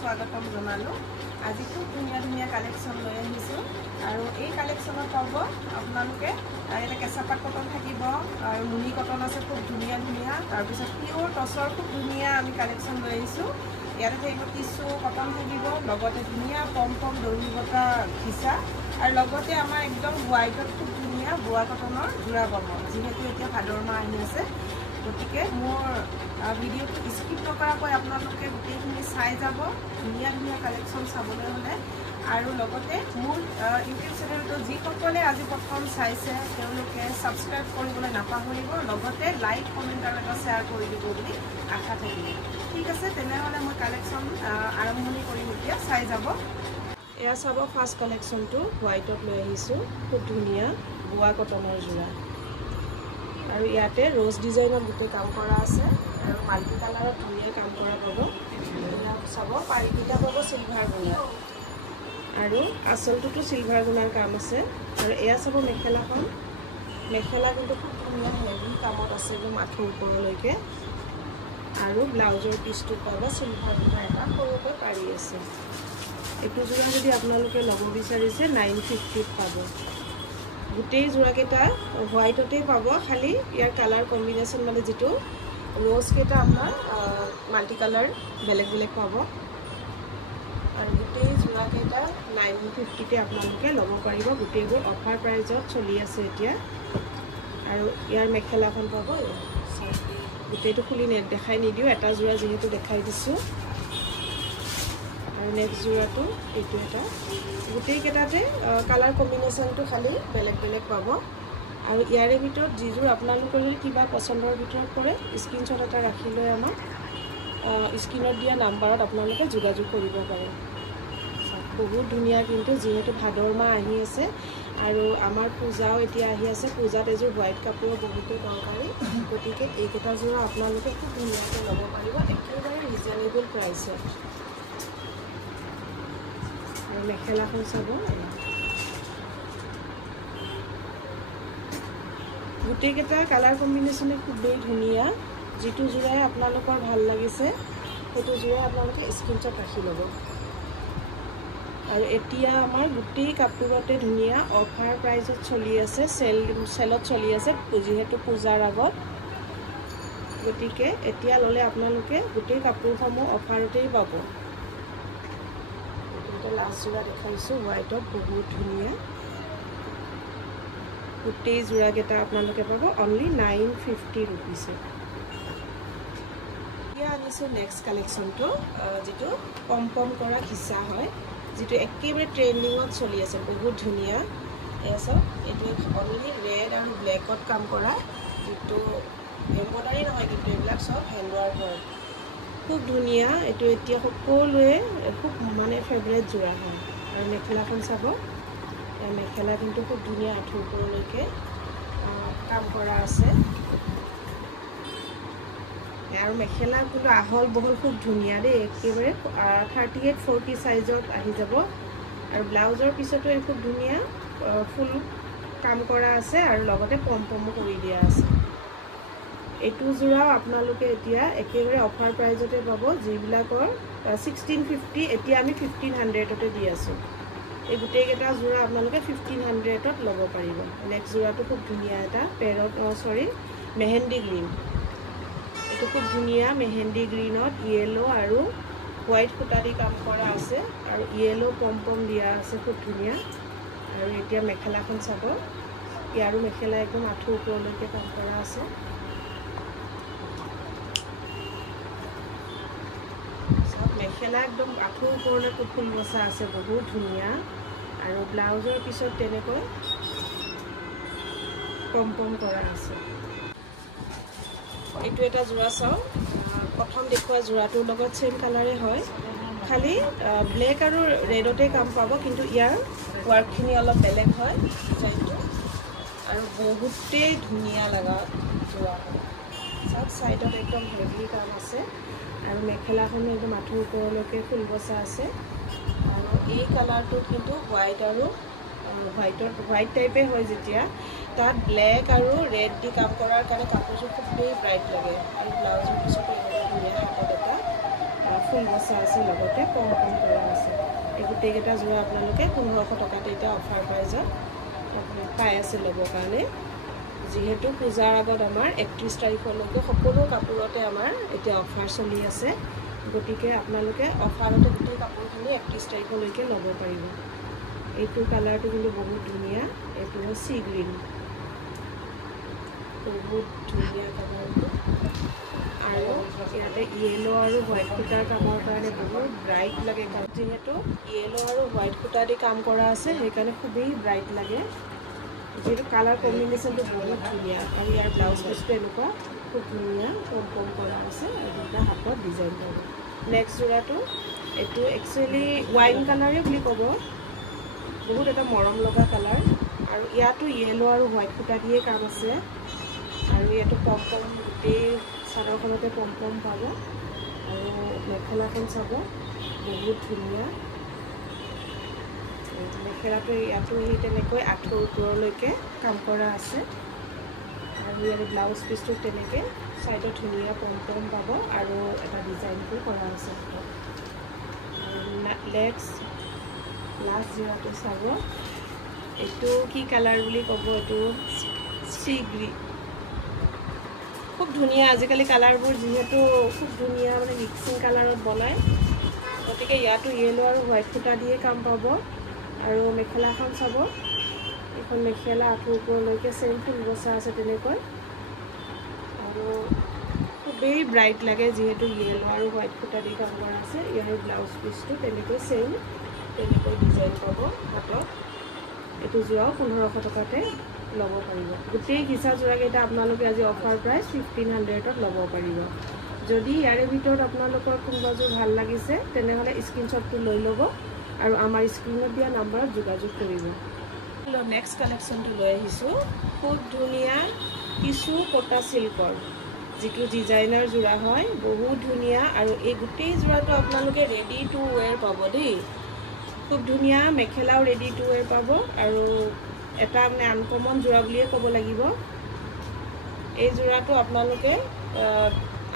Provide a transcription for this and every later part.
স্বাগতম জনালো আজি খুব ধুনীয়া ধুনীয়া কালেকশন লৈ আহিছো আৰু এই কালেকশনত পাব আপোনালোকে এটা কেঁচাপাত কটন থাকিব আৰু মুনি কটন আছে খুব ধুনীয়া ধুনীয়া তাৰ পিছত পিওৰ টসৰ খুব ধুনীয়া আমি কালেকশন লৈ আহিছো ইয়াতে থাকিব টিসু কটন থাকিব লগতে ধুনীয়া পম পম দৌৰি বটা খিচা আৰু লগতে আমাৰ একদম হোৱাইটত খুব ধুনীয়া বোৱা কটনৰ জোৰা পাব যেহেতু এতিয়া ভাদৰ মাহ আহি আছে গতিকে মোৰ ভিডিঅ'টো স্কিপ নকৰাকৈ আপোনালোকে গোটেইখিনি চাই যাব ধুনীয়া ধুনীয়া কালেকশ্যন চাবলৈ হ'লে আৰু লগতে মোৰ ইউটিউব চেনেলটো যিসকলে আজি প্ৰথম চাইছে তেওঁলোকে ছাবস্ক্ৰাইব কৰিবলৈ নাপাহৰিব লগতে লাইক কমেণ্ট আৰু এটা শ্বেয়াৰ কৰি দিব বুলি আশা থাকিব ঠিক আছে তেনেহ'লে মই কালেকশ্যন আৰম্ভণি কৰিম এতিয়া চাই যাব এয়া চাব ফাৰ্ষ্ট কালেকশ্যনটো হোৱাইটত লৈ আহিছোঁ খুব ধুনীয়া বোৱা কটনৰ যোৰা আৰু ইয়াতে ৰ'জ ডিজাইনত গোটেই কাম কৰা আছে আৰু মাল্টি কালাৰত ধুনীয়া কাম কৰা পাব চাব পাৰীকেইটা পাব চিলভাৰ গুণা আৰু আচলটোতো চিলভাৰ গুণাৰ কাম আছে আৰু এয়া চাব মেখেলাখন মেখেলা কিন্তু খুব ধুনীয়া হেভি কামত আছে একদম মাথোৰ ওপৰলৈকে আৰু ব্লাউজৰ পিচটো পাব চিলভাৰ গুণাৰ এটা সৰুকৈ পাৰি আছে এইটো যোৰা যদি আপোনালোকে ল'ব বিচাৰিছে 950 পাব গোটেই যোৰাকেইটা হোৱাইটতেই পাব খালি ইয়াৰ কালাৰ কম্বিনেশ্যন মানে যিটো ৰ'জ কেইটা আপোনাৰ মাল্টি কালাৰ বেলেগ বেলেগ পাব আৰু গোটেই যোৰাকেইটা 950তে আপোনালোকে ল'ব পাৰিব গোটেইবোৰ অফাৰ প্ৰাইজত চলি আছে এতিয়া আৰু ইয়াৰ মেখেলাখন পাব গোটেইটো খুলি দেখাই নিদিওঁ এটা যোৰা যিহেতু দেখাই দিছোঁ আৰু নেক্সট যোৰাটো এইটো এটা গোটেইকেইটাতে কালাৰ কম্বিনেশ্যনটো খালি বেলেগ বেলেগ পাব আৰু ইয়াৰে ভিতৰত যিযোৰ আপোনালোকৰ যদি কিবা পচন্দৰ ভিতৰত পৰে স্ক্ৰীনশ্বট এটা ৰাখি লৈ আমাক স্ক্ৰীনত দিয়া নাম্বাৰত আপোনালোকে যোগাযোগ কৰিব পাৰে বহুত ধুনীয়া কিন্তু যিহেতু ভাদৰ মাহ আহি আছে আৰু আমাৰ পূজাও এতিয়া আহি আছে পূজাত এযোৰ হোৱাইট কাপোৰ বহুতো দৰকাৰী গতিকে এইকেইটা যোৰা আপোনালোকে খুব ধুনীয়াকৈ ল'ব পাৰিব একেবাৰে ৰিজনেবল প্ৰাইচত আৰু মেখেলাখন চাব গোটেইকেইটা কালাৰ কম্বিনেশ্যনে খুবেই ধুনীয়া যিটো যোৰাই আপোনালোকৰ ভাল লাগিছে সেইটো যোৰাই আপোনালোকে স্ক্ৰীনশ্বট ৰাখি ল'ব আৰু এতিয়া আমাৰ গোটেই কাপোৰতে ধুনীয়া অফাৰ প্ৰাইজত চলি আছে চেলত চলি আছে যিহেতু পূজাৰ আগত গতিকে এতিয়া ল'লে আপোনালোকে গোটেই কাপোৰসমূহ অফাৰতেই পাব লাষ্ট যোৰা দেখাইছোঁ হোৱাইটত বহুত ধুনীয়া গোটেই যোৰাকেইটা আপোনালোকে পাব অনলি 950 ৰুপিছত এতিয়া আনিছোঁ নেক্সট কালেকশ্যনটো যিটো পম পম কৰা খিচা হয় যিটো একেবাৰে ট্ৰেণ্ডিঙত চলি আছে বহুত ধুনীয়া এয়া চাওক এইটো অনলি ৰেড আৰু ব্লেকত কাম কৰা যিটো এম্ব্ৰইডাৰী নহয় কিন্তু এইবিলাক চব হেণ্ডৱাৰ্ক হয় খুব ধুনীয়া এইটো এতিয়া সকলোৱে খুব মানে ফেভৰেট যোৰা হয় আৰু মেখেলাখন চাব মেখেলা কিন্তু খুব ধুনীয়া আঁঠুৰ ওপৰলৈকে কাম কৰা আছে আৰু মেখেলা কিন্তু আহল বহল খুব ধুনীয়া দেই একেবাৰে 38-40 চাইজত আহি যাব আৰু ব্লাউজৰ পিছতো খুব ধুনীয়া ফুল কাম কৰা আছে আৰু লগতে পম পমো কৰি দিয়া আছে এইটো যোৰাও আপোনালোকে এতিয়া একেবাৰে অফাৰ প্ৰাইজতে পাব যিবিলাকৰ 1650 এতিয়া আমি 1500তে দি আছোঁ এই গোটেইকেইটা যোৰা আপোনালোকে 1500ত ল'ব পাৰিব নেক্সট যোৰাটো খুব ধুনীয়া এটা মেহেন্দি গ্ৰীণ এইটো খুব ধুনীয়া মেহেন্দি গ্ৰীণত য়েলো আৰু হোৱাইট সূতা দি কাম কৰা আছে আৰু য়েলো পম পম দিয়া আছে খুব ধুনীয়া আৰু এতিয়া মেখেলাখন চাব ইয়াৰো মেখেলা একদম আঁঠুৰ ওপৰলৈকে কাম কৰা আছে মেখেলা একদম আঁঠুৰ ওপৰলৈকে ফুল বচা আছে বহুত ধুনীয়া আৰু ব্লাউজৰ পিছত তেনেকৈ পম পম কৰা আছে এইটো এটা যোৰা চাওঁ প্ৰথম দেখুওৱা যোৰাটোৰ লগত চেম কালাৰে হয় খালি ব্লেক আৰু ৰেডতে কাম পাব কিন্তু ইয়াৰ ৱাৰ্কখিনি অলপ বেলেগ হয় ডিজাইনটো আৰু বহুতেই ধুনীয়া লগা যোৰা হয় চাওক ছাইডত একদম হেভি কাম আছে আৰু মেখেলাখনো একদম আঁঠুৰ ওপৰলৈকে ফুল বচা আছে আৰু এই কালাৰটোত কিন্তু হোৱাইট আৰু হোৱাইট টাইপে হয় যেতিয়া তাত ব্লেক আৰু ৰেড দি কাম কৰাৰ কাৰণে কাপোৰযোৰ খুবেই ব্ৰাইট লাগে আৰু ব্লাউজৰ পিছতো এনেকুৱা ধুনীয়া কাপোৰ এটা ফুল বচা আছে লগতে কম কম কৰা আছে এই গোটেইকেইটা যোৰা আপোনালোকে 1500 টকাতে এটা অফাৰ প্ৰাইজত পাই আছে ল'বৰ কাৰণে যিহেতু পূজাৰ আগত আমাৰ 31 তাৰিখলৈকে সকলো কাপোৰতে আমাৰ এতিয়া অফাৰ চলি আছে গতিকে আপোনালোকে অফাৰতে গোটেই কাপোৰখিনি 31 তাৰিখলৈকে ল'ব পাৰিব এইটো কালাৰটো কিন্তু বহুত ধুনীয়া এইটো সি গ্ৰীণ বহুত ধুনীয়া কালাৰটো আৰু ইয়াতে ইয়েলো আৰু হোৱাইট সূতাৰ কামৰ কাৰণে বহুত ব্ৰাইট লাগে যিহেতু ইয়েলো আৰু হোৱাইট সূতা দি কাম কৰা আছে সেইকাৰণে খুবেই ব্ৰাইট লাগে যেটো কালাৰ কম্বিনেশ্যনটো বহুত ধুনীয়া আৰু ইয়াৰ ব্লাউজ পিচটো এনেকুৱা খুব ধুনীয়া কম কম কৰা আছে আৰু দুটা হাতত ডিজাইন কৰিব নেক্সট যোৰাটো এইটো একচুৱেলি ৱাইন কালাৰে বুলি ক'ব বহুত এটা মৰম লগা কালাৰ আৰু ইয়াতো ইয়েলো আৰু হোৱাইট সূতা দিয়ে কাম আছে আৰু ইয়াতো পম পম গোটেই চাদৰখনতে পম পম পাব আৰু মেখেলাখন চাব বহুত ধুনীয়া মেখেলাটো ইয়াতো সেই তেনেকৈ আঁঠুৰ ওপৰলৈকে কাম কৰা আছে আৰু ইয়াৰ ব্লাউজ পিচটো তেনেকৈ চাইডত ধুনীয়া পম পম পাব আৰু এটা ডিজাইনটো কৰা আছে নেক্সট লাষ্ট যোৰাটো চাব এইটো কি কালাৰ বুলি ক'ব এইটো সি গ্ৰীণ খুব ধুনীয়া আজিকালি কালাৰবোৰ যিহেতু খুব ধুনীয়া মানে মিক্সিং কালাৰত বনায় গতিকে ইয়াতো ইয়েলো আৰু হোৱাইট সূতা দিয়ে কাম পাব আৰু মেখেলাখন চাব এখন মেখেলা আঁঠুৰ ওপৰলৈকে চেম ফুল বচা আছে তেনেকৈ আৰু খুবেই ব্ৰাইট লাগে যিহেতু ইয়েলো আৰু হোৱাইট সূতা দি কাম কৰা আছে ইয়াৰ ব্লাউজ পিচটো তেনেকৈ চেম তেনেকৈ ডিজাইন পাব হাতত এইটো যোৰাও 1500 টকাতে ল'ব পাৰিব গোটেই কিছা যোৰাকেইটা আপোনালোকে আজি অফাৰ প্ৰাইচ 1500ত ল'ব পাৰিব যদি ইয়াৰে ভিতৰত আপোনালোকৰ কোনোবাযোৰ ভাল লাগিছে তেনেহ'লে স্ক্ৰীনশ্বটটো লৈ ল'ব আৰু আমাৰ স্ক্ৰীনত দিয়া নম্বৰত যোগাযোগ কৰিব নেক্সট কালেকশ্যনটো লৈ আহিছোঁ খুব ধুনীয়া টিচু কটা চিল্কৰ যিটো ডিজাইনাৰ যোৰা হয় বহুত ধুনীয়া আৰু এই গোটেই যোৰাটো আপোনালোকে ৰেডি টু ৱেৰ পাব দেই খুব ধুনীয়া মেখেলাও ৰেডি টু ৱেৰ পাব আৰু এটা মানে আনকমন যোৰা বুলিয়ে ক'ব লাগিব এই যোৰাটো আপোনালোকে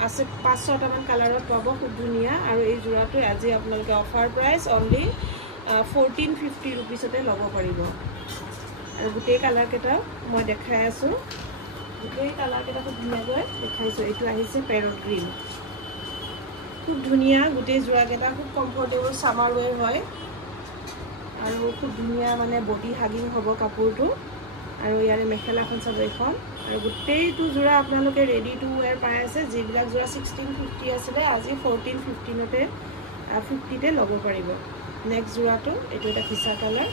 আছে 5-6টামান কালাৰত পাব খুব ধুনীয়া আৰু এই যোৰাটো আজি আপোনালোকে অফাৰ প্ৰাইচ অনলি 1450 ৰুপিছতে ল'ব পাৰিব আৰু গোটেই কালাৰকেইটা মই দেখাই আছোঁ গোটেই কালাৰকেইটা খুব ধুনীয়াকৈ দেখাইছোঁ এইটো আহিছে পেৰট গ্ৰীণ খুব ধুনীয়া গোটেই যোৰাকেইটা খুব কমফৰ্টেবল সামাৰ ৱেৰ হয় আৰু খুব ধুনীয়া মানে বডি হাগিং হ'ব কাপোৰটো আৰু ইয়াৰে মেখেলাখন চাব এখন আৰু গোটেইটো যোৰা আপোনালোকে ৰেডি টু ৱেৰ পাই আছে যিবিলাক যোৰা 1650 আছিলে আজি 1415তে 50তে ল'ব পাৰিব নেক্সট যোৰাটো এইটো এটা ফিচা কালাৰ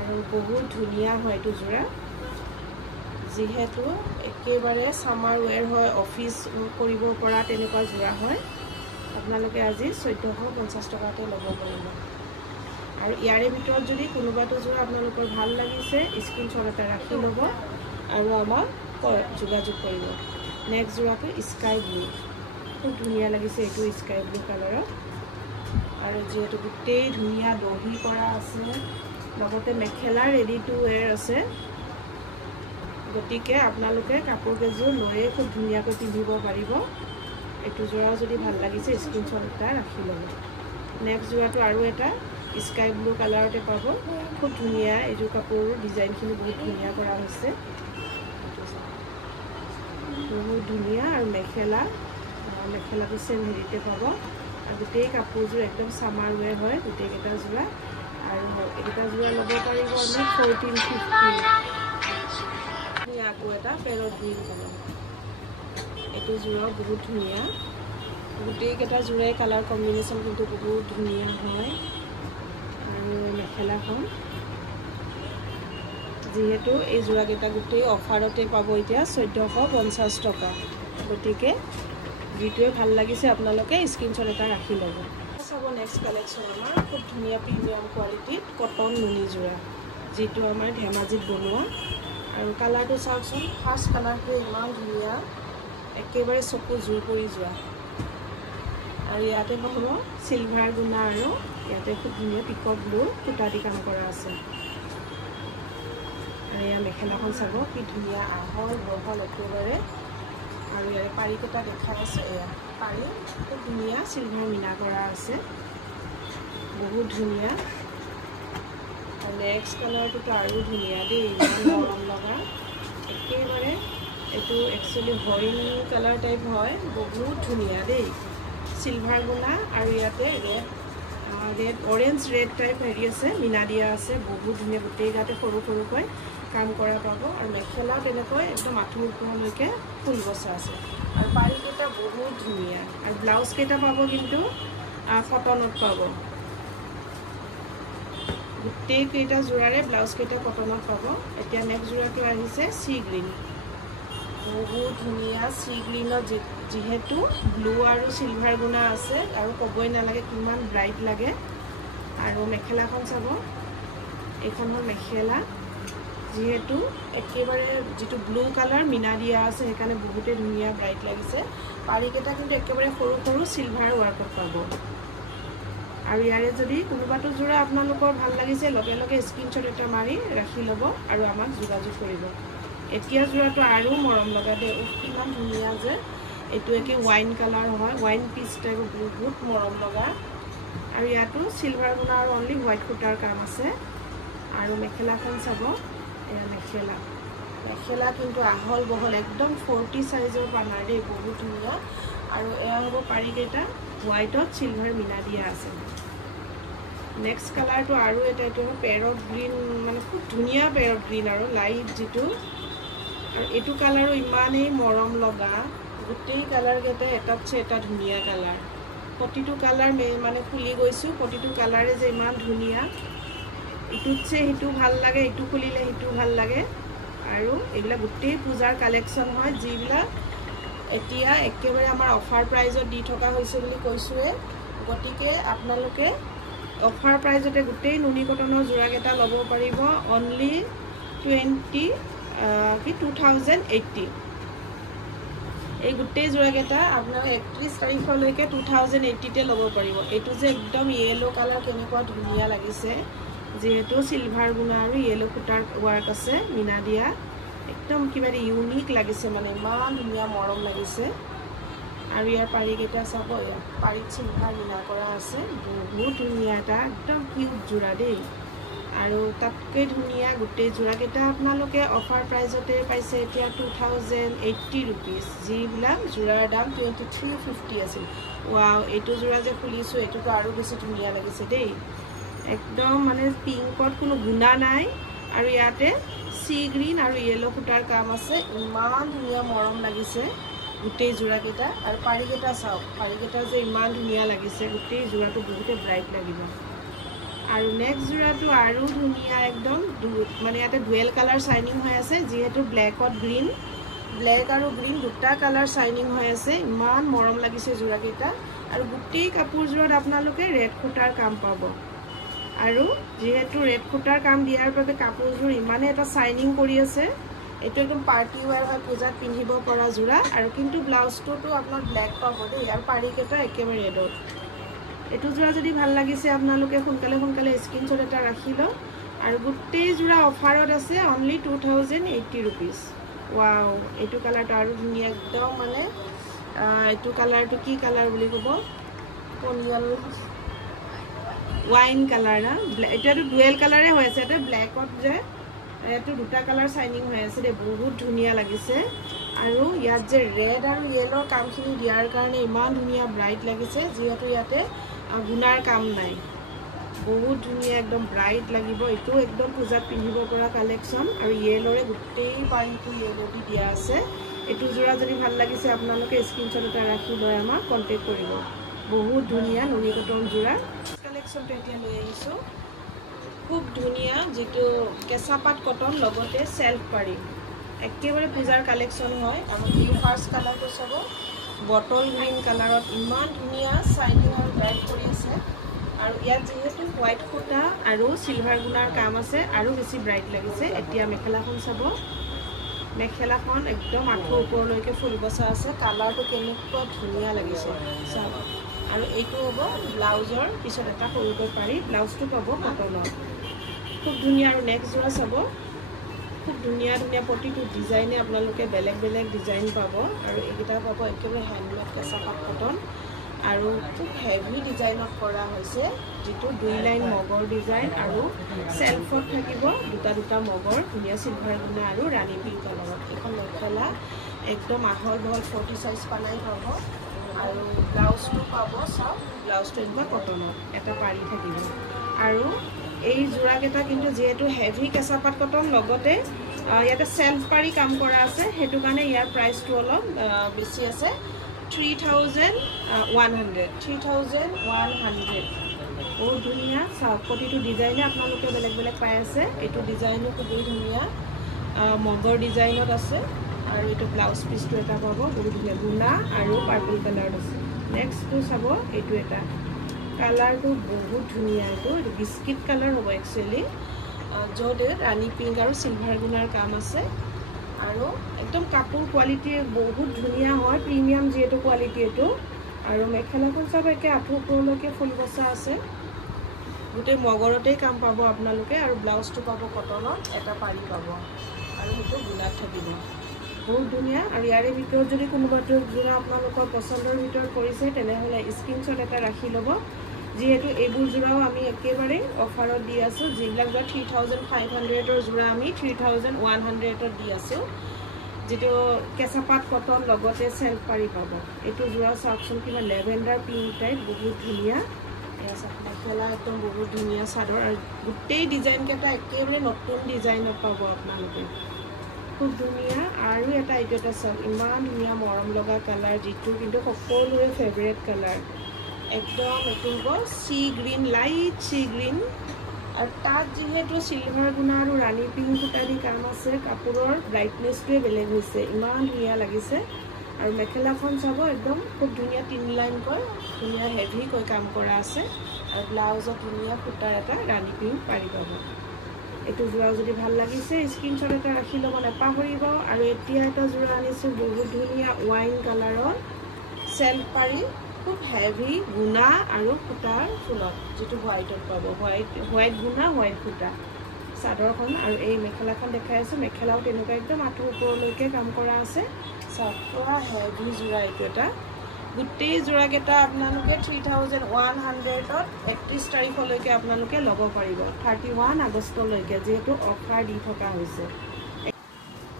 আৰু বহুত ধুনীয়া হয় এইটো যোৰা যিহেতু একেবাৰে সামাৰ ৱেৰ হয় অফিচ কৰিব পৰা তেনেকুৱা যোৰা হয় আপোনালোকে আজি 1450 টকাতে ল'ব পাৰিব আৰু ইয়াৰে ভিতৰত যদি কোনোবাটো যোৰা আপোনালোকৰ ভাল লাগিছে স্ক্ৰীনশ্বট এটা ৰাখি ল'ব আৰু আমাক যোগাযোগ কৰিব নেক্সট যোৰাটো স্কাই ব্লু খুব ধুনীয়া লাগিছে এইটো স্কাই ব্লু কালাৰত আৰু যিহেতু গোটেই ধুনীয়া দহি কৰা আছে লগতে মেখেলা ৰেডি টু ৱেৰ আছে গতিকে আপোনালোকে কাপোৰ কেইযোৰ লৈয়ে খুব ধুনীয়াকৈ পিন্ধিব পাৰিব এইটো যোৰা যদি ভাল লাগিছে স্ক্ৰীনশ্বট এটা ৰাখি ল'ব নেক্সট যোৰাটো আৰু এটা স্কাই ব্লু কালাৰতে পাব খুব ধুনীয়া এইযোৰ কাপোৰৰ ডিজাইনখিনি বহুত ধুনীয়া কৰা হৈছে বহুত ধুনীয়া আৰু মেখেলাটো চেম হেৰিতে পাব আৰু গোটেই কাপোৰযোৰ একদম সামাৰ ৱেৰ হয় গোটেইকেইটা যোৰা আৰু এইকেইটা যোৰা ল'ব পাৰিব আমি 1450 আকৌ এটা পেৰট গ্ৰীণ কালাৰ এইটো যোৰাও বহুত ধুনীয়া গোটেইকেইটা যোৰাই কালাৰ কম্বিনেশ্যন কিন্তু বহুত ধুনীয়া হয় আৰু মেখেলাখন যিহেতু এই যোৰাকেইটা গোটেই অফাৰতে পাব এতিয়া 1450 টকা গতিকে যিটোৱে ভাল লাগিছে আপোনালোকে স্ক্ৰীনশ্বট এটা ৰাখি ল'ব চাব নেক্সট কালেকশ্যন আমাৰ খুব ধুনীয়া প্ৰিমিয়াম কোৱালিটিত কটন নুনি যোৰা যিটো আমাৰ ধেমাজিত বনোৱা আৰু কালাৰটো চাওকচোন ফাৰ্ষ্ট কালাৰটো ইমান ধুনীয়া একেবাৰে চকু জোৰ পৰি যোৱা আৰু ইয়াতে পাব চিলভাৰ গুণা আৰু ইয়াতে খুব ধুনীয়া পিকক ব্লু সূতা দি কাম কৰা আছে আৰু ইয়াৰ মেখেলাখন চাব কি ধুনীয়া আহল বহল একেবাৰে আৰু ইয়াৰে পাৰীকেইটা দেখাই আছোঁ এয়া পাৰী খুব ধুনীয়া চিলভাৰ মিনা কৰা আছে বহুত ধুনীয়া আৰু নেক্সট কালাৰটোতো আৰু ধুনীয়া দেই ইমান মৰম লগা একেবাৰে এইটো একচুৱেলি হৰিণ কালাৰ টাইপ হয় বহুত ধুনীয়া দেই চিলভাৰ গুণা আৰু ইয়াতে ৰেড অৰেঞ্জ ৰেড টাইপ হেৰি আছে মিনা দিয়া আছে বহুত ধুনীয়া গোটেই গাতে সৰু সৰুকৈ কাম কৰা পাব আৰু মেখেলা তেনেকৈ একদম আঁঠুৰ ওপৰলৈকে ফুল বচা আছে আৰু পাৰীকেইটা বহুত ধুনীয়া আৰু ব্লাউজকেইটা পাব কিন্তু কটনত পাব গোটেইকেইটা যোৰাৰে ব্লাউজকেইটা কটনত পাব এতিয়া নেক্সট যোৰাটো আহিছে চি গ্ৰীণ বহুত ধুনীয়া চি গ্ৰীণত যিহেতু ব্লু আৰু চিলভাৰ গুণা আছে আৰু ক'বই নালাগে কিমান ব্ৰাইট লাগে আৰু মেখেলাখন চাব এইখন হ'ল মেখেলা যিহেতু একেবাৰে যিটো ব্লু কালাৰ মিনা দিয়া আছে সেইকাৰণে বহুতেই ধুনীয়া ব্ৰাইট লাগিছে পাৰীকেইটা কিন্তু একেবাৰে সৰু সৰু চিলভাৰ ৱাৰ্কত পাব আৰু ইয়াৰে যদি কোনোবাটো যোৰা আপোনালোকৰ ভাল লাগিছে লগে লগে স্ক্ৰীনশ্বট এটা মাৰি ৰাখি ল'ব আৰু আমাক যোগাযোগ কৰিব এতিয়া যোৰাটো আৰু মৰম লগা দেই কিমান ধুনীয়া যে এইটো একে ৱাইন কালাৰ হয় ৱাইন পিচ টাইপৰ বহুত মৰম লগা আৰু ইয়াতো চিলভাৰ গুণা আৰু অনলি হোৱাইট সূতাৰ কাম আছে আৰু মেখেলাখন চাব এয়া মেখেলা কিন্তু আহল বহল একদম 40 সাইজৰ পানাৰ দেই বহুত ধুনীয়া আৰু এয়া হ'ব পাৰীকেইটা হোৱাইটত চিলভাৰ মিনা দিয়া আছে নেক্সট কালাৰটো আৰু এটা এইটো পেৰট গ্ৰীণ মানে খুব ধুনীয়া পেৰট গ্ৰীণ আৰু লাইট যিটো আৰু এইটো কালাৰো ইমানেই মৰম লগা গোটেই কালাৰকেইটা এটাতছে এটা ধুনীয়া কালাৰ প্ৰতিটো কালাৰ মানে খুলি গৈছোঁ প্ৰতিটো কালাৰে যে ইমান ধুনীয়া ইটোতছে সিটো ভাল লাগে ইটো খুলিলে সিটো ভাল লাগে আৰু এইবিলাক গোটেই পূজাৰ কালেকশ্যন হয় যিবিলাক এতিয়া একেবাৰে আমাৰ অফাৰ প্ৰাইজত দি থকা হৈছে বুলি কৈছোঁৱে গতিকে আপোনালোকে অফাৰ প্ৰাইজতে গোটেই নুনি কটনৰ যোৰাকেইটা ল'ব পাৰিব অনলি 2080 এই গোটেই যোৰাকেইটা আপোনাৰ 31 তাৰিখলৈকে 2080তে ল'ব পাৰিব এইটো যে একদম য়েলো কালাৰ কেনেকুৱা ধুনীয়া লাগিছে যেহেতু চিলভাৰ গুণা আৰু য়েলো সূতাৰ ৱাৰ্ক আছে মিনা দিয়া একদম কিবা ইউনিক লাগিছে মানে ইমান ধুনীয়া মৰম লাগিছে আৰু ইয়াৰ পাৰীকেইটা চাব ইয়াৰ পাৰীত চিলভাৰ মিনা কৰা আছে বহুত ধুনীয়া এটা একদম কিউট যোৰা দেই আৰু তাতকৈ ধুনীয়া গোটেই যোৰাকেইটা আপোনালোকে অফাৰ প্ৰাইজতে পাইছে এতিয়া 2080 ৰুপিজ যিবিলাক যোৰাৰ দাম 2350 আছিল ৱাও এইটো যোৰা যে খুলিছোঁ এইটোতো আৰু বেছি ধুনীয়া লাগিছে দেই একদম মানে পিংকত কোনো গুণা নাই আৰু ইয়াতে চি গ্ৰীণ আৰু য়েলো সূতাৰ কাম আছে ইমান ধুনীয়া মৰম লাগিছে গোটেই যোৰাকেইটা আৰু পাৰীকেইটা চাওক পাৰীকেইটা যে ইমান ধুনীয়া লাগিছে গোটেই যোৰাটো বহুতে ব্ৰাইট লাগিব আৰু নেক্সট যোৰাটো আৰু ধুনীয়া একদম মানে ইয়াতে ডুৱেল কালাৰ চাইনিং হৈ আছে যিহেতু ব্লেকত গ্ৰীণ ব্লেক আৰু গ্ৰীণ দুটা কালাৰ চাইনিং হৈ আছে ইমান মৰম লাগিছে যোৰাকেইটা আৰু গোটেই কাপোৰযোৰত আপোনালোকে ৰেড সূতাৰ কাম পাব আৰু যেহেতু ৰেড সূতাৰ কাম দিয়াৰ বাবে কাপোৰযোৰ ইমানে এটা চাইনিং কৰি আছে এইটো একদম পাৰ্টি ৱেৰ হয় পূজাত পিন্ধিব পৰা যোৰা আৰু কিন্তু ব্লাউজটোতো আপোনাৰ ব্লেক পাব দেই আৰু পাৰীকেইটা একেবাৰে ৰেডত এইটো যোৰা যদি ভাল লাগিছে আপোনালোকে সোনকালে স্ক্ৰীনশ্বট এটা ৰাখি লওক আৰু গোটেই যোৰা অফাৰত আছে অনলি 2080 ৰুপিজ ৱাও এইটো কালাৰটো আৰু ধুনীয়া একদম মানে এইটো কালাৰটো কি কালাৰ বুলি ক'ব পনিয়াল ৱাইন কালাৰ না এতিয়াতো ডুৱেল কালাৰে হৈ আছে এটা ব্লেকত যে এইটো দুটা কালাৰ চাইনিং হৈ আছে দেই বহুত ধুনীয়া লাগিছে আৰু ইয়াত যে ৰেড আৰু য়েলোৰ কামখিনি দিয়াৰ কাৰণে ইমান ধুনীয়া ব্ৰাইট লাগিছে যিহেতু ইয়াতে গুণাৰ কাম নাই বহুত ধুনীয়া একদম ব্ৰাইট লাগিব এইটো একদম পূজাত পিন্ধিব পৰা কালেকশ্যন আৰু য়েলোৰে গোটেই পাৰীটো য়েলো দি দিয়া আছে এইটো যোৰা যদি ভাল লাগিছে আপোনালোকে স্ক্ৰীনশ্বট এটা ৰাখি লৈ আমাক কণ্টেক্ট কৰিব বহুত ধুনীয়া নুনি কটন যোৰা কালেকশ্যনটো এতিয়া লৈ আহিছোঁ খুব ধুনীয়া যেটো কেঁচা পাট কটন লগতে সেলফ পাৰি একেবাৰে পূজাৰ কালেকশ্যন হয় আমাৰ এই ফাৰ্ষ্ট কালাৰটো চাব বটল গ্ৰীণ কালাৰত ইমান ধুনীয়া চাইনিং আৰু ব্ৰাইট কৰি আছে আৰু ইয়াত যেহেতু হোৱাইট সূতা আৰু চিলভাৰ গুণাৰ কাম আছে আৰু বেছি ব্ৰাইট লাগিছে এতিয়া মেখেলাখন চাব মেখেলাখন একদম আঁঠুৰ ওপৰলৈকে ফুল বচা আছে কালাৰটো কেনেকুৱা ধুনীয়া লাগিছে চাব আৰু এইটো হ'ব ব্লাউজৰ পিছত এটা সৰুকৈ পাৰি ব্লাউজটো পাব কটনৰ খুব ধুনীয়া আৰু নেক্সট যোৰা চাব খুব ধুনীয়া ধুনীয়া প্ৰতিটো ডিজাইনে আপোনালোকে বেলেগ বেলেগ ডিজাইন পাব আৰু এইকেইটা পাব একেবাৰে হেণ্ডমেড কেঁচা পাট কটন আৰু খুব হেভি ডিজাইনত কৰা হৈছে যিটো 2 লাইন মগৰ ডিজাইন আৰু সেলফত থাকিব দুটা দুটা মগৰ ধুনীয়া সিলভাৰ গুণা আৰু ৰাণী পিংক কালাৰত এখন মেখেলা একদম আহল বহল 40 সাইজ পানাই পাব আৰু ব্লাউজটো পাব চাওক ব্লাউজটো একদম কটনৰ এটা পাৰি থাকিব আৰু এই জোড়াকেইটা কিন্তু যেহেতু হেভি কেঁচা পাট কটন লগতে ইয়াতে সেলফ পাৰি কাম কৰা আছে হেতু কাৰণে ইয়াৰ প্ৰাইসটো অলপ বেছি আছে 3100 বহুত ধুনীয়া চাওক প্ৰতিটো ডিজাইনে আপোনালোকে বেলেগ বেলেগ পাই আছে এইটো ডিজাইনো খুবেই ধুনীয়া মগৰ ডিজাইনত আছে আৰু এইটো ব্লাউজ পিসটো এটা পাব বহুত ধুনীয়া গুণা আৰু পাৰ্পল কালাৰত আছে নেক্সটটো চাব এইটো এটা কালাৰটো বহুত ধুনীয়া এইটো বিস্কিট কালাৰ হ'ব একচুয়ালি য'ত ৰাণী পিংক আৰু সিলভাৰ গুণাৰ কাম আছে আৰু একদম কাপোৰ কোৱালিটি বহুত ধুনীয়া হয় প্ৰিমিয়াম যেটো কোৱালিটি এটো আৰু মেখেলাখন সব একে আঠু ওপৰলৈকে ফুল বসা আছে গোটে মগৰতেই কাম পাব আপোনালোকে আৰু ব্লাউজটো পাব কটনত এটা পাৰি পাব আৰু হেতু গুণাত থাকিব বহুত ধুনীয়া আৰু ইয়াৰে ভিতৰত যদি কোনোবাটো জোৰা আপোনালোকৰ পছন্দৰ ভিতৰত পৰিছে তেনেহলে স্ক্ৰিনশ্বট এটা ৰাখি ল'ব যেহেতু এইবোৰ জোৰাও আমি একেবাৰে অফাৰত দি আছো যিবিলাক জোৰা 3500 ৰ জোৰা আমি 3100 ত দি আছো যেটো কেঁচা পাট কটন লগতে সেলফ পাৰি পাব এইটো জোৰা চাকচোন কিবা লেভেন্ডাৰ পিংক টাইপ বহুত ধুনীয়া এসা মেখেলা একদম বহুত ধুনীয়া চাদৰ আৰু গোটেই ডিজাইন কেটা একেবাৰে নতুন ডিজাইনত পাব আপোনালোকে খুব ধুনীয়া আৰু এটা এইটো চাওক ইমান ধুনীয়া মৰম লগা কালাৰ যেটো কিন্তু সকলোৰে ফেভাৰিট কালাৰ একদম এটো সি গ্ৰীন লাইট সি গ্ৰীন আৰু তাত যেহেতু সিলভাৰ গুণা আৰু ৰাণী পিংক সুতা দি কাম আছে কাপোৰৰ ব্ৰাইটনেছটোৱে বেলেগ হৈছে ইমান ধুনীয়া লাগিছে আৰু মেখেলাখন চাব একদম খুব ধুনীয়া 3 লাইন কৈ ধুনীয়া হেভি কৈ কাম কৰা আছে আৰু ব্লাউজত ধুনীয়া সুতাৰ এটা ৰাণী পিংক পাৰি পাব এইটো জোৰা যদি ভাল লাগিছে স্ক্ৰিনশ্বট এটা ৰাখি ল'ব নাপাহৰিব আৰু এতিয়া এটা জোৰা আনিছো বহুত ধুনীয়া ওয়াইন কালাৰৰ সেলফ পাৰি খুব হেভি গুণা আৰু ফুটাৰ ফুলত যেটো হোৱাইটত পাব হোৱাইট গুণা হোৱাইট ফুটা চাদৰখন আৰু এই মেখেলাখন দেখাই আছে মেখেলাও তেনেকুৱা একদম আঠু ওপৰলৈকে কাম কৰা আছে চাদৰা হেভি জোৰা এইটো এটা গোটেই জোৰা কেটা আপোনালোকে 3100 ত 31 তাৰিখলৈকে আপোনালোকে ল'ব পাৰিব 31 আগষ্টলৈকে যেহেতু অফাৰ দি থকা হৈছে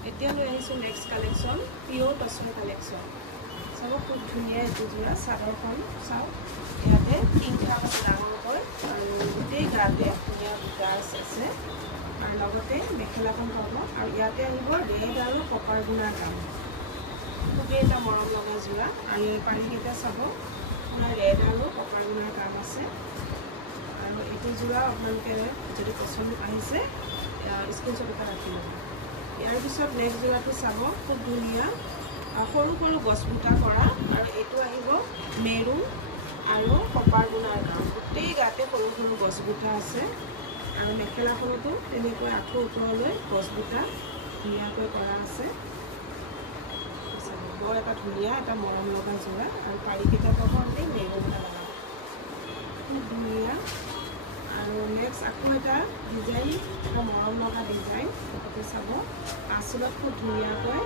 এতিয়া লৈ আহিছো নেক্সট কালেকচন পিওৰ টছৰ কালেকচন সব খুব ধুনীয়া এইটো জোৰা চাদৰখন চাও ইয়াতে তিনটা ডাঙৰকৈ আৰু গোটেই গাতে ধুনীয়া বুটা আছে আৰু লগতে মেখেলাখন পাব আৰু ইয়াতে আহিব ৰেড আৰু কপাৰ গুণাৰ কাম খুবেই এটা মৰম লগা জোৰা আৰু এই পাৰিকেইটা চাব আপোনাৰ ৰেড আৰু কপাৰ গুণাৰ কাম আছে আৰু এইটো জোৰা আপোনালোকে যদি পছন্দ আহিছে স্ক্ৰিনশ্বট এটা ৰাখি ল'ব ইয়াৰ পিছত নেক্সট জোৰাটো চাব খুব ধুনীয়া সৰু সৰু গছ বুটা কৰা আৰু এইটো আহিব মেৰুন আৰু কপাৰ গুণাৰ কাম গোটেই গাতে সৰু সৰু গছ বুটা আছে আৰু মেখেলাখনতো তেনেকৈ আঠু ওপৰলৈ গছ বুটা ধুনীয়াকৈ কৰা আছে বৰ এটা ধুনীয়া এটা মৰম লগা জোৰা আৰু পাৰিকেইটা পাব আমি মেৰুন কালাৰ খুব ধুনীয়া আৰু নেক্সট আকৌ এটা ডিজাইন এটা মৰম লগা ডিজাইন তাতে চাব আঁচলত খুব ধুনীয়াকৈ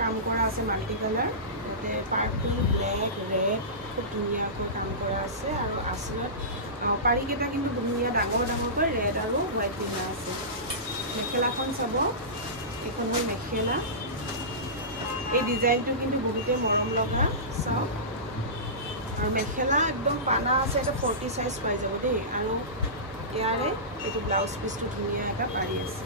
কাম কৰা আছে মাল্টি কালাৰ তাতে পাৰ্পল ব্লেক ৰেড খুব ধুনীয়াকৈ কাম কৰা আছে আৰু আঁচলত পাৰিকেইটা কিন্তু ধুনীয়া ডাঙৰ ডাঙৰকৈ ৰেড আৰু হোৱাইট পিন্ধা আছে মেখেলাখন চাব এইখন হ'ল মেখেলা এই ডিজাইনটো কিন্তু বহুতে মৰম লগা চাওক আৰু মেখেলা একদম পানা আছে এটা 40 সাইজ পাই যাব দেই আৰু ইয়াৰে এইটো ব্লাউজ পিসটো ধুনীয়া এটা পাৰি আছে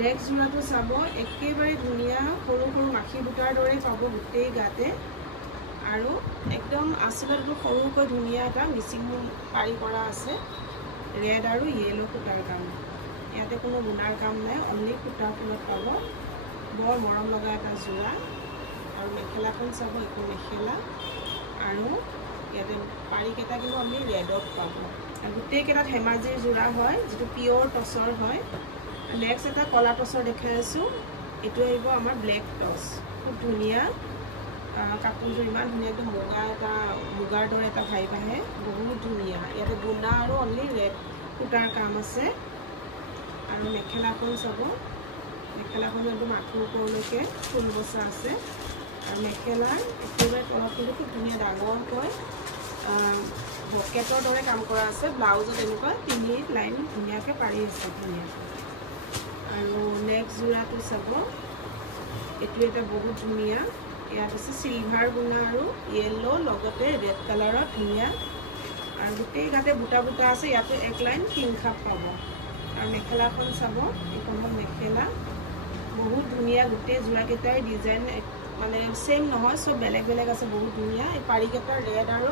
নেক্সট জোৰাটো চাব একেবাৰে ধুনীয়া সৰু সৰু মাখি বুটাৰ দৰে পাব গোটেই গাতে আৰু একদম আঁচলটো সৰুকৈ ধুনীয়া এটা মিচিং পাৰি কৰা আছে ৰেড আৰু ইয়েলো সুতাৰ কাম ইয়াতে কোনো গুণাৰ কাম নাই অনলি সুতাৰ ফুলত পাব বৰ মৰম লগা এটা জোৰা আৰু মেখেলাখন চাব একো মেখেলা আৰু ইয়াতে পাৰিকেইটা কিন্তু আমি ৰেডত পাব আৰু গোটেইকেইটাত হেমাজিৰ জোৰা হয় যেটো পিওৰ টছৰ হয় নেক্সট এটা কলা টছৰ দেখাই আছো এইটো আহিব আমাৰ ব্লেক টছ খুব ধুনীয়া কাপোৰযোৰ ইমান ধুনীয়া একদম মুগাৰ দৰে এটা ভাইব আহে বহুত ধুনীয়া ইয়াতে গুণা আৰু অনলি ৰেড সুতাৰ কাম আছে আৰু মেখেলাখন চাব, মেখেলাখন একদম আঁঠুৰ ওপৰলৈকে ফুল বচা আছে আৰু মেখেলাৰ একেবাৰে তলত কিন্তু খুব ধুনীয়া ডাঙৰকৈ বকেটৰ দৰে কাম কৰা আছে। ব্লাউজত এনেকুৱা 3 লাইন ধুনীয়াকৈ পাৰি আছে ধুনীয়াকৈ। আৰু নেক্সট যোৰাটো চাব, এইটো এটা বহুত ধুনীয়া, ইয়াত আছে চিলভাৰ গুণা আৰু য়েল্লো লগতে ৰেড কালাৰত ধুনীয়া আৰু গোটেই গাতে বুটা বুটা আছে। ইয়াতে 1 লাইন 3 খাপ পাব। আৰু মেখেলাখন চাব, এইখন হ'ল মেখেলা, বহুত ধুনীয়া। গোটেই যোৰাকেইটাই ডিজাইন মানে সেম নহয়, সব বেলেগ বেলেগ আছে, বহুত ধুনীয়া। এই পাৰিকেইটা ৰেড আৰু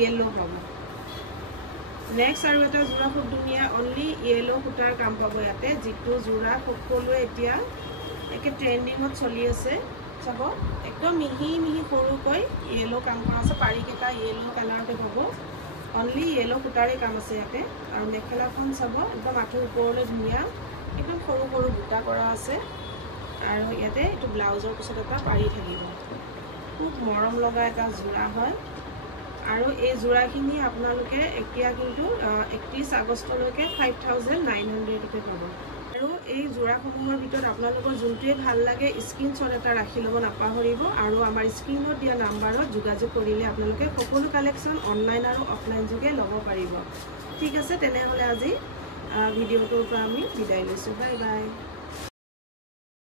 য়েল্লো পাব। নেক্সট আৰু এটা যোৰা খুব ধুনীয়া, অনলি য়েল্লো সূতাৰ কাম পাব ইয়াতে, যিটো যোৰা সকলোৱে এতিয়া একে ট্ৰেণ্ডিঙত চলি আছে। চাব একদম মিহি মিহি সৰুকৈ য়েল্লো কাম কৰা আছে, পাৰিকেইটা য়েল্লো কালাৰতে পাব, অনলি য়েল্লো সূতাৰে কাম আছে ইয়াতে। আৰু মেখেলাখন চাব, একদম আঁঠুৰ ওপৰলৈ ধুনীয়া, একদম সৰু সৰু বুটা কৰা আছে। আৰু ইয়াতে এইটো ব্লাউজৰ পিছত এটা পাৰি থাকিব, খুব মৰম লগা এটা যোৰা হয়। আৰু এই যোৰাখিনি আপোনালোকে এতিয়া কিন্তু 31 আগষ্টলৈকে 5900 পাব। আৰু এই যোৰাসমূহৰ ভিতৰত আপোনালোকৰ যোনটোৱে ভাল লাগে স্ক্ৰীনশ্বট এটা ৰাখি ল'ব নাপাহৰিব। আৰু আমাৰ স্ক্ৰীনত দিয়া নাম্বাৰত যোগাযোগ কৰিলে আপোনালোকে সকলো কালেকশ্যন অনলাইন আৰু অফলাইন যোগে ল'ব পাৰিব। ঠিক আছে, তেনেহ'লে আজি ভিডিঅ'টোৰ পৰা আমি বিদায় লৈছোঁ। Bye bye.